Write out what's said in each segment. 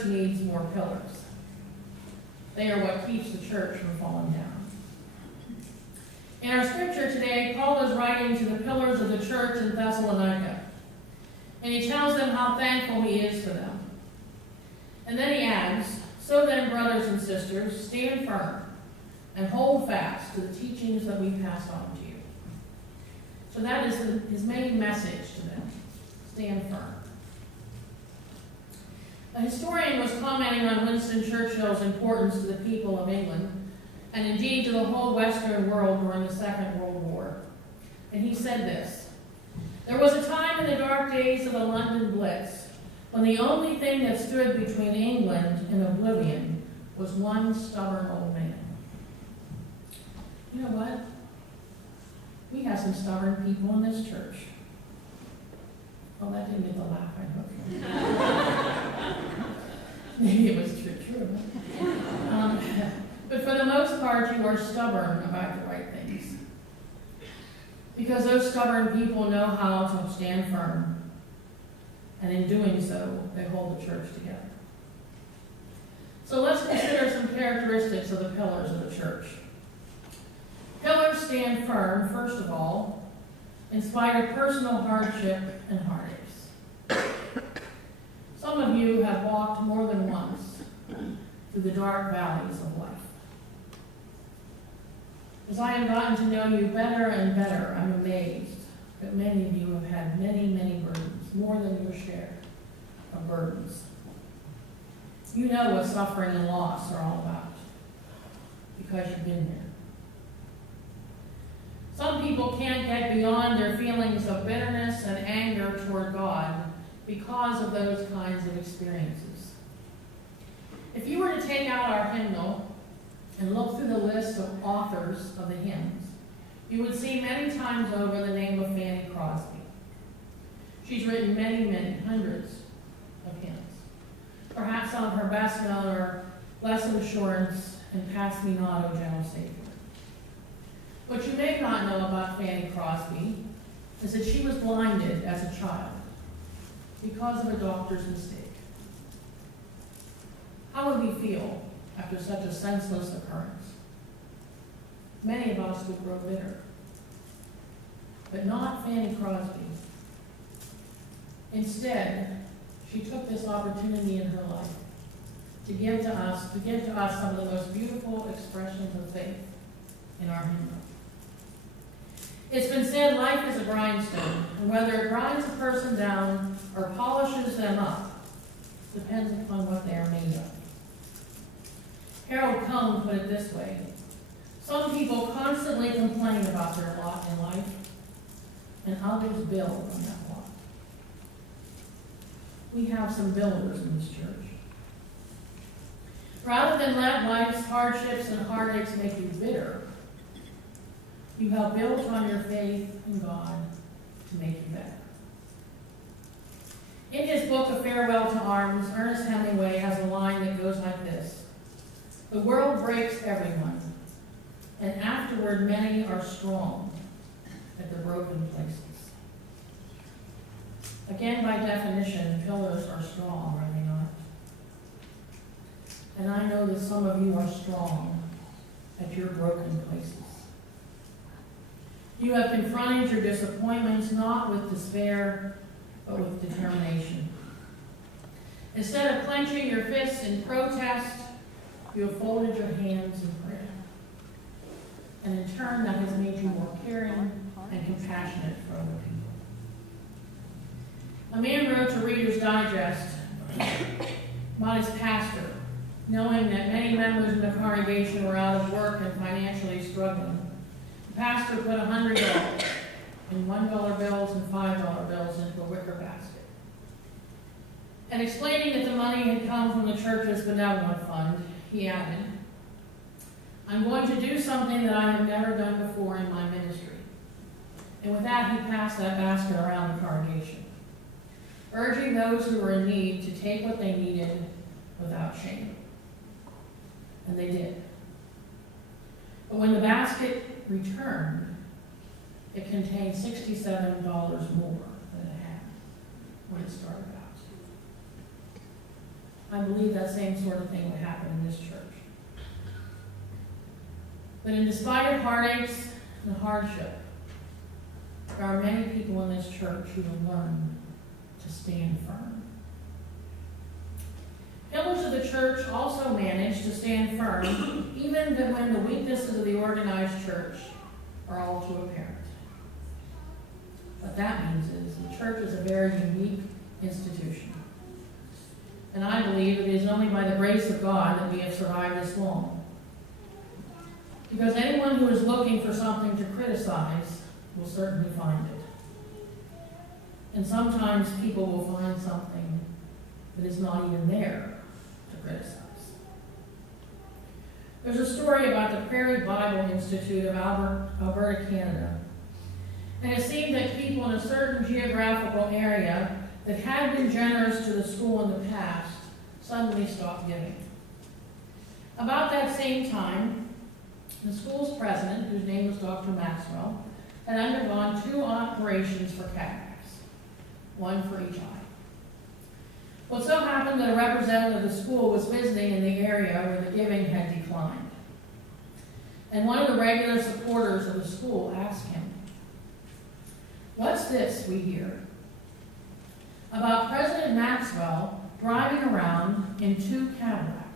church needs more pillars. They are what keeps the church from falling down. In our scripture today, Paul is writing to the pillars of the church in Thessalonica, and he tells them how thankful he is for them. And then he adds, "So then, brothers and sisters, stand firm and hold fast to the teachings that we passed on to you." So that is his main message to them. Stand firm. A historian was commenting on Winston Churchill's importance to the people of England, and indeed to the whole Western world during the Second World War. And he said this: "There was a time in the dark days of the London Blitz when the only thing that stood between England and oblivion was one stubborn old man." You know what? We have some stubborn people in this church. Oh, that didn't get the laugh I hoped. Maybe it was true. But for the most part, you are stubborn about the right things. Because those stubborn people know how to stand firm. And in doing so, they hold the church together. So let's consider some characteristics of the pillars of the church. Pillars stand firm, first of all, in spite of personal hardship and heartaches. Some of you have walked more than once through the dark valleys of life. As I have gotten to know you better and better, I'm amazed that many of you have had many, many burdens, more than your share of burdens. You know what suffering and loss are all about because you've been there. Some people can't get beyond their feelings of bitterness and anger toward God because of those kinds of experiences. If you were to take out our hymnal and look through the list of authors of the hymns, you would see many times over the name of Fanny Crosby. She's written many, many, hundreds of hymns. Perhaps some of her best known are Blessed Assurance and Pass Me Not, O Gentle Savior. What you may not know about Fanny Crosby is that she was blinded as a child because of a doctor's mistake. How would we feel after such a senseless occurrence? Many of us would grow bitter, but not Fanny Crosby. Instead, she took this opportunity in her life to give to us some of the most beautiful expressions of faith in our hymnal. It's been said life is a grindstone, and whether it grinds a person down or polishes them up depends upon what they are made of. Harold Cohn put it this way: some people constantly complain about their lot in life, and others build on that lot. We have some builders in this church. Rather than let life's hardships and heartaches make you bitter, you have built on your faith in God to make you better. In his book, A Farewell to Arms, Ernest Hemingway has a line that goes like this: "The world breaks everyone, and afterward many are strong at the broken places." Again, by definition, pillars are strong, are they not? And I know that some of you are strong at your broken places. You have confronted your disappointments not with despair, but with determination. Instead of clenching your fists in protest, you have folded your hands in prayer. And in turn, that has made you more caring and compassionate for other people. A man wrote to Reader's Digest about his pastor, knowing that many members of the congregation were out of work and financially struggling. The pastor put $100 in $1 bills and $5 bills into a wicker basket. And explaining that the money had come from the church's benevolent fund, he added, "I'm going to do something that I have never done before in my ministry." And with that, he passed that basket around the congregation, urging those who were in need to take what they needed without shame. And they did. But when the basket returned, it contained $67 more than it had when it started out. I believe that same sort of thing would happen in this church. But in despite of heartaches and hardship, there are many people in this church who have learned to stand firm. Pillars of the church also manage to stand firm, even when the weaknesses of the organized church are all too apparent. What that means is the church is a very unique institution. And I believe it is only by the grace of God that we have survived this long. Because anyone who is looking for something to criticize will certainly find it. And sometimes people will find something that is not even there to criticize. There's a story about the Prairie Bible Institute of Alberta, Canada. And it seemed that people in a certain geographical area that had been generous to the school in the past suddenly stopped giving. About that same time, the school's president, whose name was Dr. Maxwell, had undergone 2 operations for cataracts, one for each eye. Well, it so happened that a representative of the school was visiting in the area where the giving had declined. And one of the regular supporters of the school asked him, "What's this we hear about President Maxwell driving around in 2 Cadillacs?"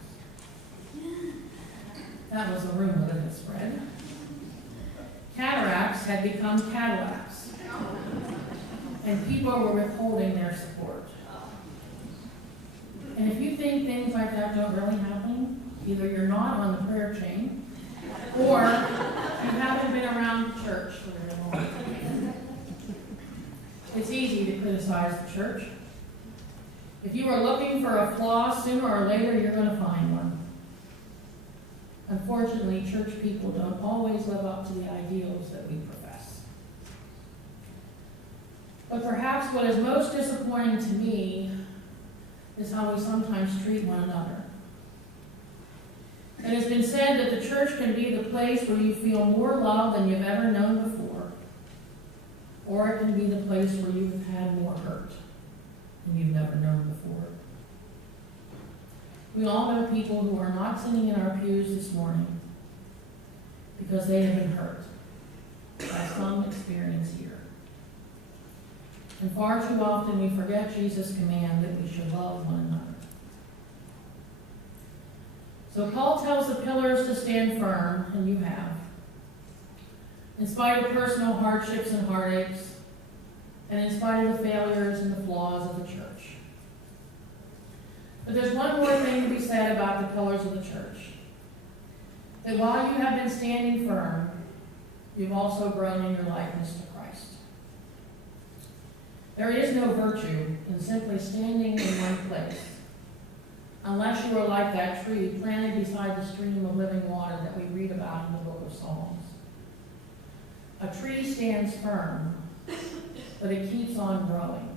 That was a rumor that had spread. Cataracts had become Cadillacs, and people were withholding their support. And if you think things like that don't really happen, either you're not on the prayer chain, or you haven't been around church for very long. It's easy to criticize the church. If you are looking for a flaw, sooner or later you're going to find one. Unfortunately, church people don't always live up to the ideals that we profess. But perhaps what is most disappointing to me is how we sometimes treat one another. It has been said that the church can be the place where you feel more love than you've ever known before, or it can be the place where you've had more hurt than you've never known before. We all know people who are not sitting in our pews this morning because they have been hurt by some experience here. And far too often we forget Jesus' command that we should love one another. So Paul tells the pillars to stand firm, and you have. In spite of personal hardships and heartaches, and in spite of the failures and the flaws of the church. But there's one more thing to be said about the pillars of the church. That while you have been standing firm, you've also grown in your likeness to Christ. There is no virtue in simply standing in one place, unless you are like that tree planted beside the stream of living water that we read about in the book of Psalms. A tree stands firm, but it keeps on growing.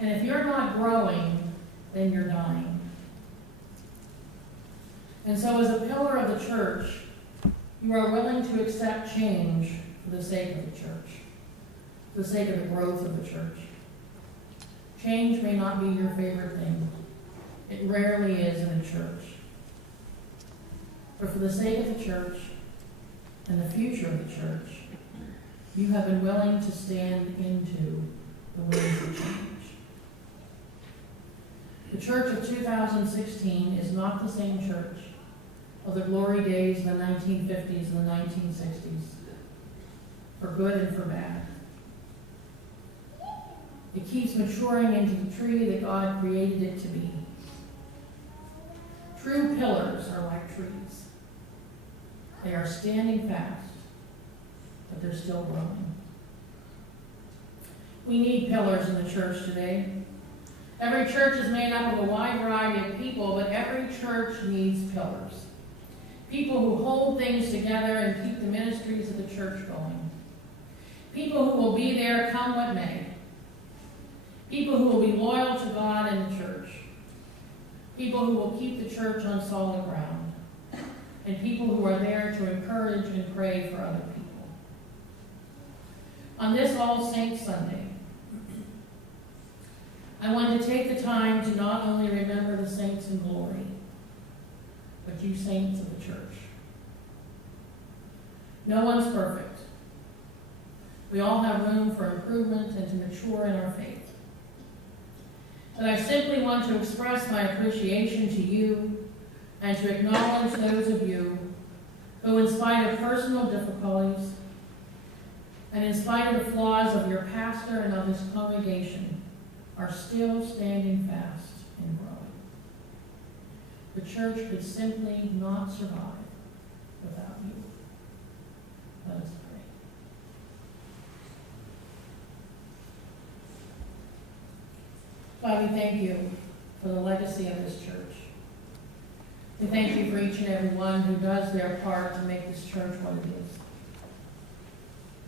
And if you're not growing, then you're dying. And so as a pillar of the church, you are willing to accept change for the sake of the church, for the sake of the growth of the church. Change may not be your favorite thing. It rarely is in a church. But for the sake of the church and the future of the church, you have been willing to stand into the winds of change. The church of 2016 is not the same church of the glory days of the 1950s and the 1960s, for good and for bad. It keeps maturing into the tree that God created it to be. True pillars are like trees. They are standing fast, but they're still growing. We need pillars in the church today. Every church is made up of a wide variety of people, but every church needs pillars. People who hold things together and keep the ministries of the church going. People who will be there come what may. People who will be loyal to God and the church. People who will keep the church on solid ground. And people who are there to encourage and pray for other people. On this All Saints Sunday, I want to take the time to not only remember the saints in glory, but you saints of the church. No one's perfect. We all have room for improvement and to mature in our faith. But I simply want to express my appreciation to you and to acknowledge those of you who, in spite of personal difficulties and in spite of the flaws of your pastor and of his congregation, are still standing fast and growing. The church could simply not survive without you. Let us pray. God, we thank you for the legacy of this church. We thank you for each and every one who does their part to make this church what it is.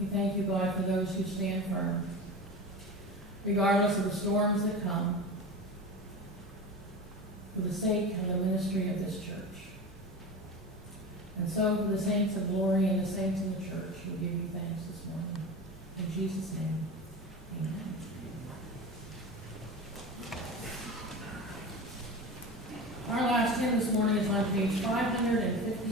We thank you, God, for those who stand firm, regardless of the storms that come, for the sake of the ministry of this church. And so, for the saints of glory and the saints in the church, we give you thanks this morning. In Jesus' name, amen. Our last hymn this morning is on page 550.